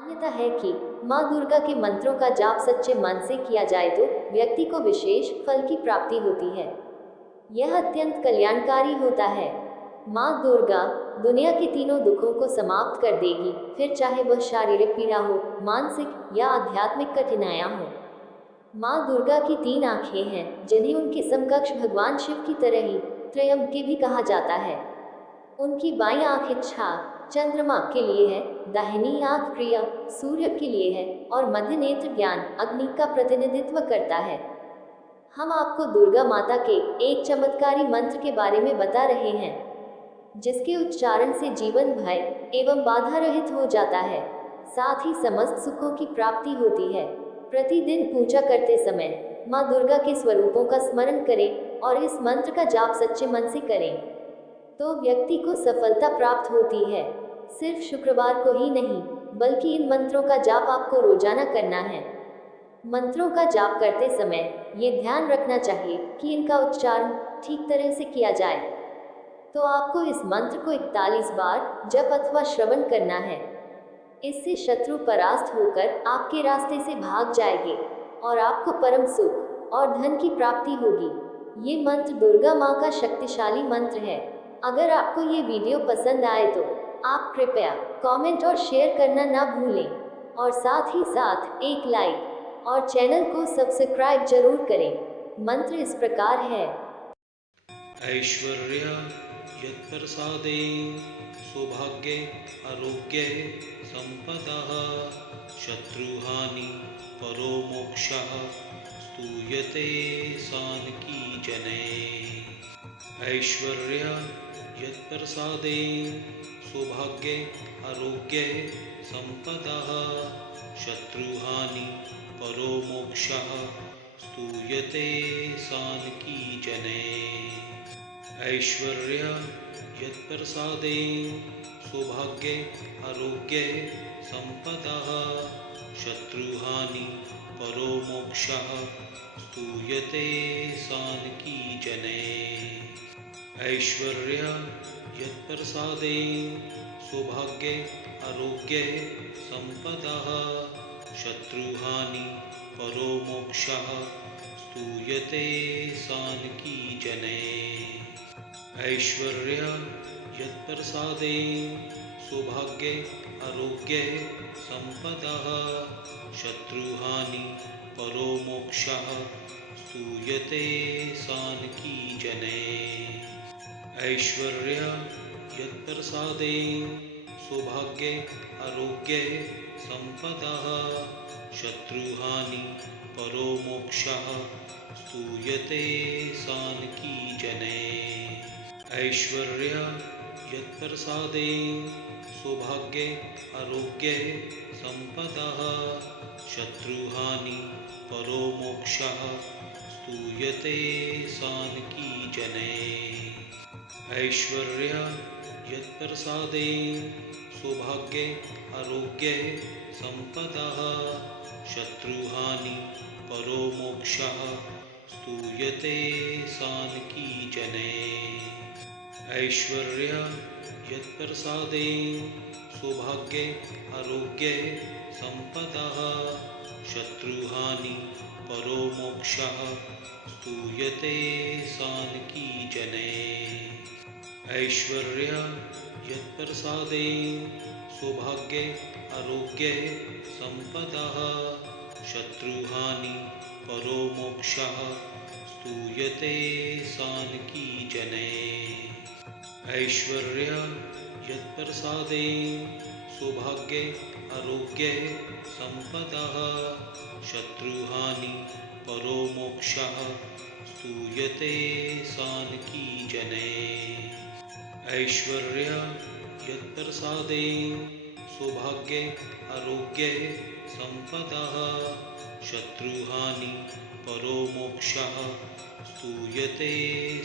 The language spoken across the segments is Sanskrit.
मान्यता है कि माँ दुर्गा के मंत्रों का जाप सच्चे मन से किया जाए तो व्यक्ति को विशेष फल की प्राप्ति होती है। यह अत्यंत कल्याणकारी होता है। माँ दुर्गा दुनिया के तीनों दुखों को समाप्त कर देगी, फिर चाहे वह शारीरिक पीड़ा हो, मानसिक या आध्यात्मिक कठिनाइयाँ हो। माँ दुर्गा की तीन आंखें हैं, जिन्हें उनके समकक्ष भगवान शिव की तरह ही त्रयंबके भी कहा जाता है। उनकी बाईं आंख इच्छा चंद्रमा के लिए है, दाहिनी आंख प्रिय सूर्य के लिए है और मध्य नेत्र ज्ञान अग्नि का प्रतिनिधित्व करता है। हम आपको दुर्गा माता के एक चमत्कारी मंत्र के बारे में बता रहे हैं, जिसके उच्चारण से जीवन भय एवं बाधा रहित हो जाता है, साथ ही समस्त सुखों की प्राप्ति होती है। प्रतिदिन पूजा करते समय माँ दुर्गा के स्वरूपों का स्मरण करें और इस मंत्र का जाप सच्चे मन से करें, तो व्यक्ति को सफलता प्राप्त होती है। सिर्फ शुक्रवार को ही नहीं, बल्कि इन मंत्रों का जाप आपको रोजाना करना है। मंत्रों का जाप करते समय ये ध्यान रखना चाहिए कि इनका उच्चारण ठीक तरह से किया जाए। तो आपको इस मंत्र को 41 बार जप अथवा श्रवण करना है। इससे शत्रु परास्त होकर आपके रास्ते से भाग जाएंगे और आपको परम सुख और धन की प्राप्ति होगी। ये मंत्र दुर्गा माँ का शक्तिशाली मंत्र है। अगर आपको ये वीडियो पसंद आए तो आप कृपया कमेंट और शेयर करना ना भूलें, और साथ ही साथ एक लाइक और चैनल को सब्सक्राइब जरूर करें। मंत्र इस प्रकार है। ऐश्वर्य यत्प्रसादे सौभाग्ये आरोग्ये संपदः शत्रुहानि परो मोक्षः स्तूयते सानकी जने। ऐश्वर्य यत्प्रसादे सौभाग्ये आरोग्ये संपदः शत्रुहानि परो मोक्षः स्तूयते सानकी जने। ऐश्वर्य यत्प्रसादे सौभाग्ये आरोग्ये संपदः शत्रुहानि परो मोक्षः स्तूयते सानकी जने। ऐश्वर्य यत्प्रसादे सौभाग्ये आरोग्ये संपदः शत्रुहानि परो मोक्षः स्तूयते सानकी जने। ऐश्वर्य यत्प्रसादे सौभाग्ये आरोग्ये संपदः शत्रुहानि परो मोक्षः स्तूयते सानकी जने। ऐश्वर्य यत्प्रसादे सौभाग्ये आरोग्ये संपदः शत्रुहानि परो मोक्षः स्तूयते सानकी जने। ऐश्वर्य यत्प्रसादे सौभाग्ये आरोग्ये संपदः शत्रुहानि परो मोक्षः स्तूयते सानकी जने। ऐश्वर्य यत्प्रसादे सौभाग्ये आरोग्ये संपदः शत्रुहानि परो मोक्षः स्तूयते सानकी जने। ऐश्वर्य यत्प्रसादे सौभाग्ये आरोग्ये संपदः शत्रुहानि परो मोक्षः स्तूयते सानकी जने। ऐश्वर्य यत्प्रसादे सौभाग्ये आरोग्ये संपदः शत्रुहानि परो मोक्षः स्तूयते सानकी जने। ऐश्वर्य यत्प्रसादे सौभाग्ये आरोग्ये संपदः शत्रुहानि परो मोक्षः स्तूयते सानकी जने। ऐश्वर्य यत्प्रसादे सौभाग्ये आरोग्ये संपदः शत्रुहानि परो मोक्षः स्तूयते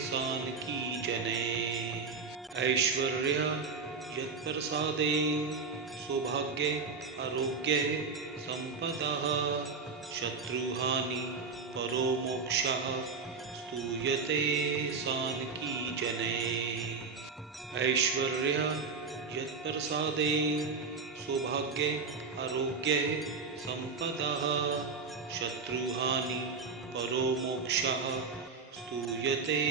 सानकी जने। ऐश्वर्य यत्प्रसादे सौभाग्ये आरोग्ये संपदः शत्रुहानि परो मोक्षः स्तूयते सानकी जने। ऐश्वर्य यत्प्रसादे सौभाग्ये आरोग्ये सम्पदः शत्रुहानि परो मोक्षः स्तूयते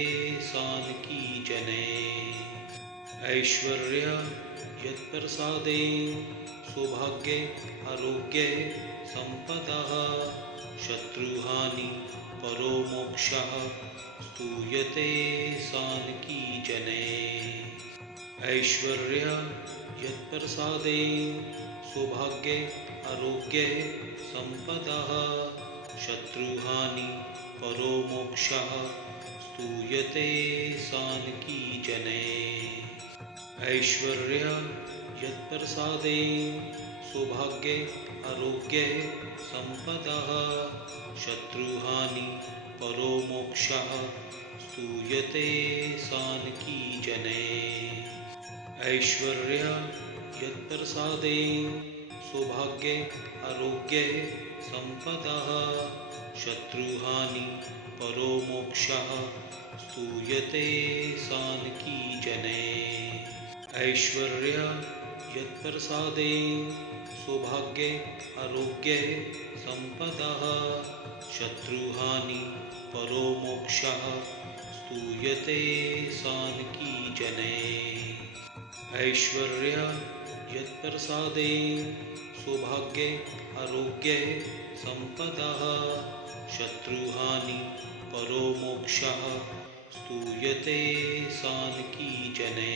सानकी जने ऐश्वर्य यत्प्रसादेन सौभाग्ये आरोग्ये सम्पदः शत्रुहानि परो मोक्षः स्तूयते सानकी जने ऐश्वर्य यत्प्रसादेन सौभाग्ये आरोग्ये सम्पदः शत्रुहानि परो मोक्षः स्तूयते सानकी जने ऐश्वर्य यत्प्रसादेन सौभाग्ये आरोग्ये सम्पदः शत्रुहानि परो मोक्षः स्तूयते सानकी जने ऐश्वर्य यत्प्रसादेन सौभाग्ये आरोग्ये सम्पदः शत्रुहानि परो मोक्षः स्तूयते सानकी जने ऐश्वर्य यत्प्रसादेन सौभाग्ये आरोग्ये सम्पदः शत्रुहानि परो मोक्षः स्तूयते सानकी जने ऐश्वर्य यत्प्रसादेन सौभाग्ये आरोग्ये सम्पदः शत्रुहानि परो मोक्षः स्तूयते सानकी जने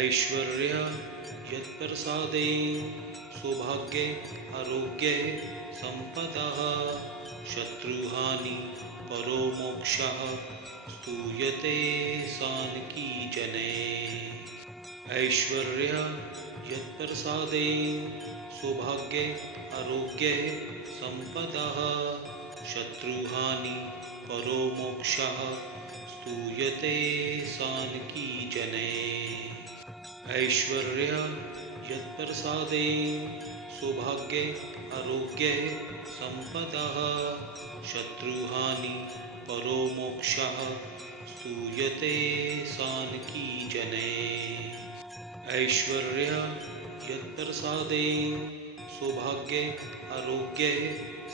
ऐश्वर्य यत्प्रसादेन सौभाग्ये आरोग्ये सम्पदः शत्रुहानि परो मोक्षः स्तूयते सानकी जने ऐश्वर्य यत्प्रसादेन सौभाग्ये आरोग्ये सम्पदः शत्रुहानि परो मोक्षः स्तूयते सानकी जने ऐश्वर्य यत्प्रसादेन सौभाग्ये आरोग्ये सम्पदः शत्रुहानि परो मोक्षः स्तूयते सानकी जने ऐश्वर्य यत्प्रसादेन सौभाग्ये आरोग्ये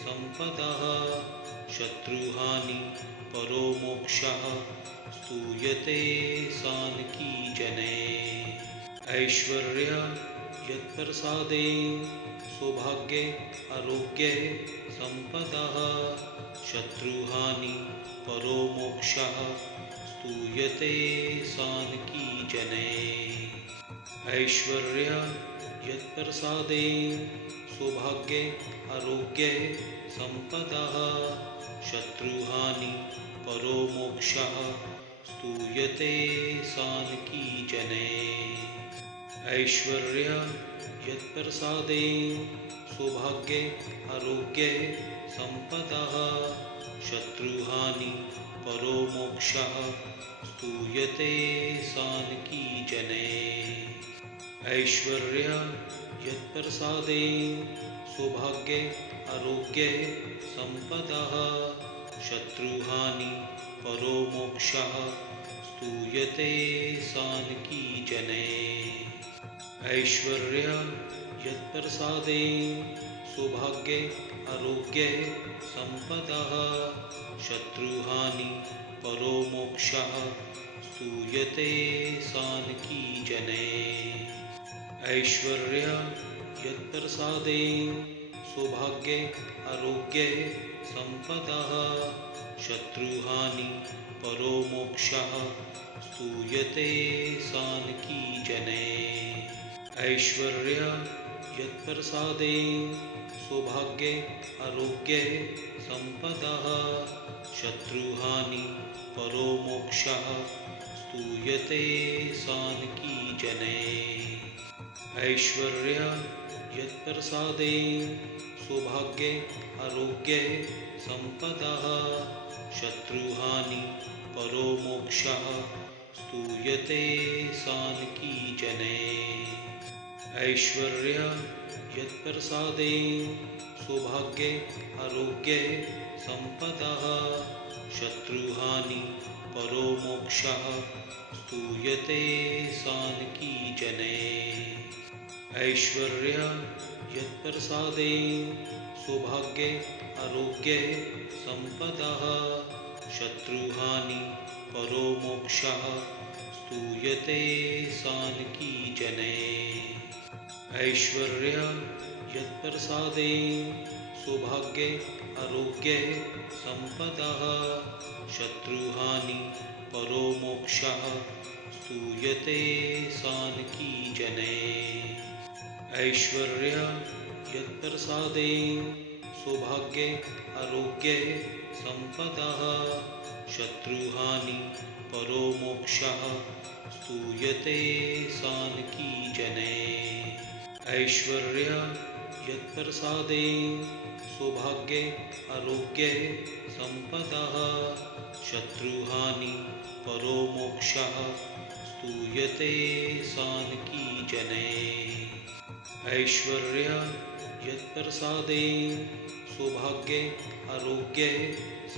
सम्पदः शत्रुहानि परो मोक्षः स्तूयते सानकी जने ऐश्वर्य यत्प्रसादेन सौभाग्ये आरोग्ये सम्पदः शत्रुहानि परो मोक्षः स्तूयते सानकी जने ऐश्वर्य यत्प्रसादेन सौभाग्ये आरोग्ये सम्पदः शत्रुहानि परो मोक्षः स्तूयते सानकी जने ऐश्वर्य यत्प्रसादेन सौभाग्ये आरोग्ये सम्पदः शत्रुहानि परो मोक्षः स्तूयते सानकी जने ऐश्वर्य यत्प्रसादेन सौभाग्ये आरोग्ये सम्पदः शत्रुहानि परो मोक्षः स्तूयते सानकी जने ऐश्वर्य यत्प्रसादेन सौभाग्ये आरोग्ये सम्पदः शत्रुहानि परो मोक्षः स्तूयते सानकी जने ऐश्वर्य यत्प्रसादेन सौभाग्ये आरोग्ये सम्पदः शत्रुहानि परो मोक्षः स्तूयते सानकी जने ऐश्वर्य यत्प्रसादेन सौभाग्ये आरोग्ये सम्पदः शत्रुहानि परो मोक्षः स्तूयते सानकी जने ऐश्वर्य यत्प्रसादेन सौभाग्ये आरोग्ये सम्पदः शत्रुहानि परो मोक्षः स्तूयते सानकी जने ऐश्वर्य यत्प्रसादेन सौभाग्ये आरोग्ये सम्पदः शत्रुहानि परो मोक्षः स्तूयते सानकी जने ऐश्वर्य यत्प्रसादेन सौभाग्ये आरोग्ये सम्पदः शत्रुहानि परो मोक्षः स्तूयते सानकी जने ऐश्वर्य यत्प्रसादेन सौभाग्ये आरोग्ये सम्पदः शत्रुहानि परो मोक्षः स्तूयते सानकी जने ऐश्वर्य यत्प्रसादेन सौभाग्ये आरोग्ये सम्पदः शत्रुहानि परो मोक्षः स्तूयते सानकी जने ऐश्वर्य यत्प्रसादेन सौभाग्ये आरोग्ये सम्पदः शत्रुहानि परो मोक्षः स्तूयते सानकी जने ऐश्वर्य यत्प्रसादेन सौभाग्ये आरोग्ये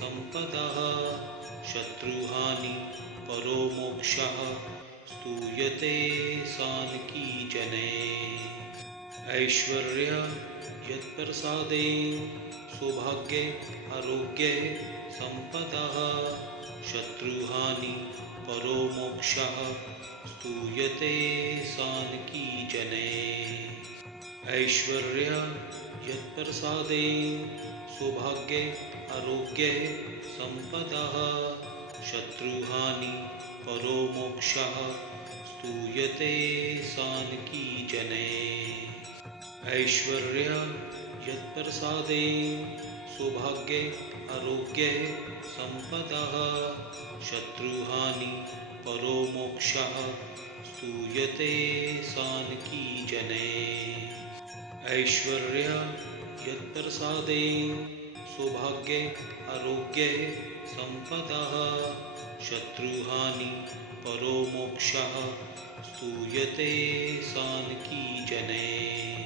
सम्पदः शत्रुहानि परो मोक्षः स्तूयते सानकी जने ऐश्वर्य यत्प्रसादेन सौभाग्ये आरोग्ये सम्पदः शत्रुहानि परो मोक्षः स्तूयते सानकी जने ऐश्वर्य यत्प्रसादेन सौभाग्ये आरोग्ये सम्पदः शत्रुहानि परो मोक्षः स्तूयते सानकी जने ऐश्वर्य यत्प्रसादेन सौभाग्ये आरोग्ये सम्पदः शत्रुहानि परो मोक्षः स्तूयते सानकी जने ऐश्वर्य यत्प्रसादेन सौभाग्ये आरोग्ये सम्पदः शत्रुहानि परो मोक्षः स्तूयते सानकी जने ऐश्वर्य यत्प्रसादेन सौभाग्ये आरोग्ये सम्पदः शत्रुहानि परो मोक्षः स्तूयते सानकी जने ऐश्वर्य यत्प्रसादेन सौभाग्ये आरोग्ये सम्पदः शत्रुहानि परो मोक्षः ऐश्वर्य यत्प्रसादेन सौभाग्ये आरोग्ये सम्पदः शत्रुहानि परो मोक्षः स्तूयते सानकी जने।